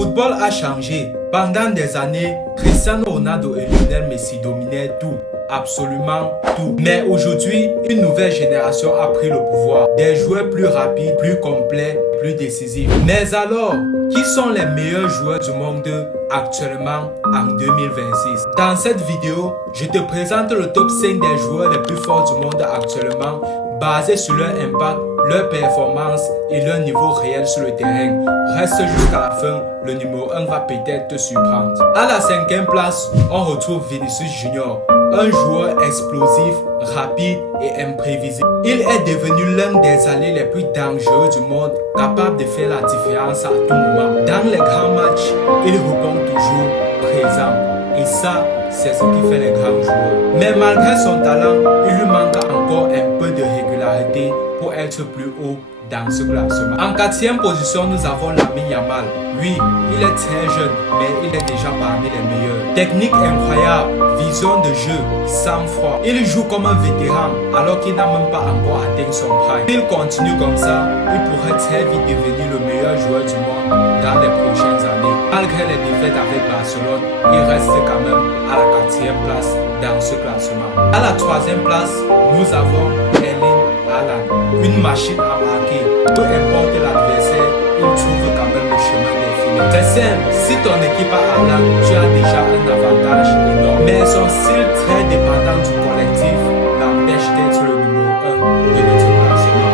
football a changé. Pendant des années, Cristiano Ronaldo et Lionel Messi dominaient tout. Absolument tout. Mais aujourd'hui, une nouvelle génération a pris le pouvoir. Des joueurs plus rapides, plus complets, plus décisifs. Mais alors, qui sont les meilleurs joueurs du monde actuellement en 2026? Dans cette vidéo, je te présente le top 5 des joueurs les plus forts du monde actuellement, basé sur leur impact, leur performance et leur niveau réel sur le terrain. Reste jusqu'à la fin, le numéro 1 va peut-être te surprendre. À la 5e place, on retrouve Vinicius Junior, un joueur explosif, rapide et imprévisible. Il est devenu l'un des alliés les plus dangereux du monde, capable de faire la différence à tout moment. Dans les grands matchs, il répond toujours présent. Et ça, c'est ce qui fait les grands joueurs. Mais malgré son talent, il lui manque encore un peu de régularité pour être plus haut dans ce classement. En 4e position, nous avons Lamine Yamal. Oui, il est très jeune, mais il est déjà parmi les meilleurs. Technique incroyable, vision de jeu, sang-froid. Il joue comme un vétéran alors qu'il n'a même pas encore atteint son prime. S'il continue comme ça, il pourrait très vite devenir le meilleur joueur du monde dans les prochaines années. Malgré les défaites avec Barcelone, il reste quand même à la 4e place dans ce classement. À la 3e place, nous avons Erling Haaland, une machine à marquer. Peu importe l'adversaire, il trouve quand même le chemin des filets. C'est simple, si ton équipe a Haaland, tu as déjà un avantage énorme. Mais son style très dépendant du collectif l'empêche d'être le numéro 1 de notre classement.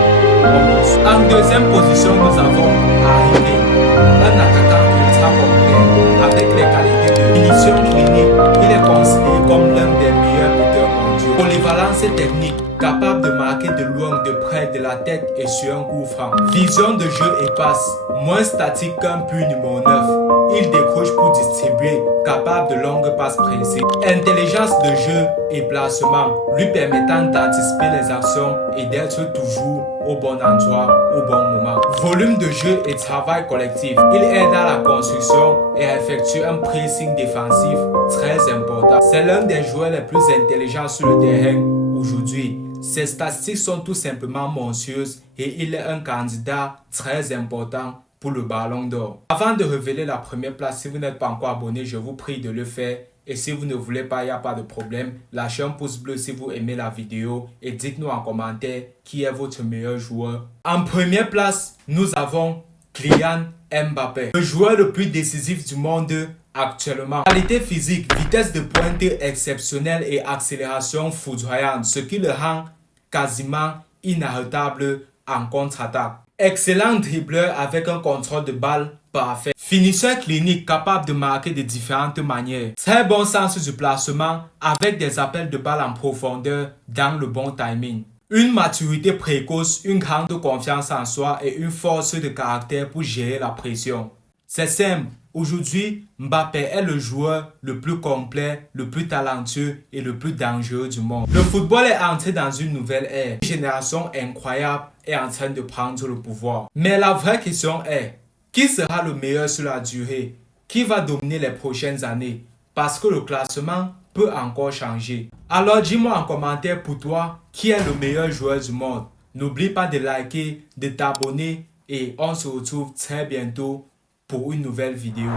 En 2e position, nous avons Harry Kane, un attaquant ultra complet avec les qualités de finition clinique. Il est considéré comme l'un des meilleurs buteurs mondiaux. Polyvalence technique, capable de marquer de loin, de près, de la tête et sur un coup franc. Vision de jeu et passe, moins statique qu'un pur numéro 9. Il décroche pour distribuer, capable de longues passes précises. Intelligence de jeu et placement, lui permettant d'anticiper les actions et d'être toujours au bon endroit, au bon moment. Volume de jeu et travail collectif, il aide à la construction et effectue un pressing défensif très important. C'est l'un des joueurs les plus intelligents sur le terrain aujourd'hui. Ses statistiques sont tout simplement monstrueuses et il est un candidat très important pour le Ballon d'Or. Avant de révéler la première place, si vous n'êtes pas encore abonné, je vous prie de le faire. Et si vous ne voulez pas, il n'y a pas de problème. Lâchez un pouce bleu si vous aimez la vidéo et dites-nous en commentaire qui est votre meilleur joueur. En première place, nous avons Kylian Mbappé, le joueur le plus décisif du monde actuellement. Qualité physique, vitesse de pointe exceptionnelle et accélération foudroyante, ce qui le rend quasiment inarrêtable en contre-attaque. Excellent dribbleur avec un contrôle de balle parfait. Finisseur clinique capable de marquer de différentes manières. Très bon sens du placement avec des appels de balle en profondeur dans le bon timing. Une maturité précoce, une grande confiance en soi et une force de caractère pour gérer la pression. C'est simple. Aujourd'hui, Mbappé est le joueur le plus complet, le plus talentueux et le plus dangereux du monde. Le football est entré dans une nouvelle ère. Une génération incroyable est en train de prendre le pouvoir. Mais la vraie question est, qui sera le meilleur sur la durée? Qui va dominer les prochaines années? Parce que le classement peut encore changer. Alors dis-moi en commentaire pour toi, qui est le meilleur joueur du monde? N'oublie pas de liker, de t'abonner et on se retrouve très bientôt pour une nouvelle vidéo.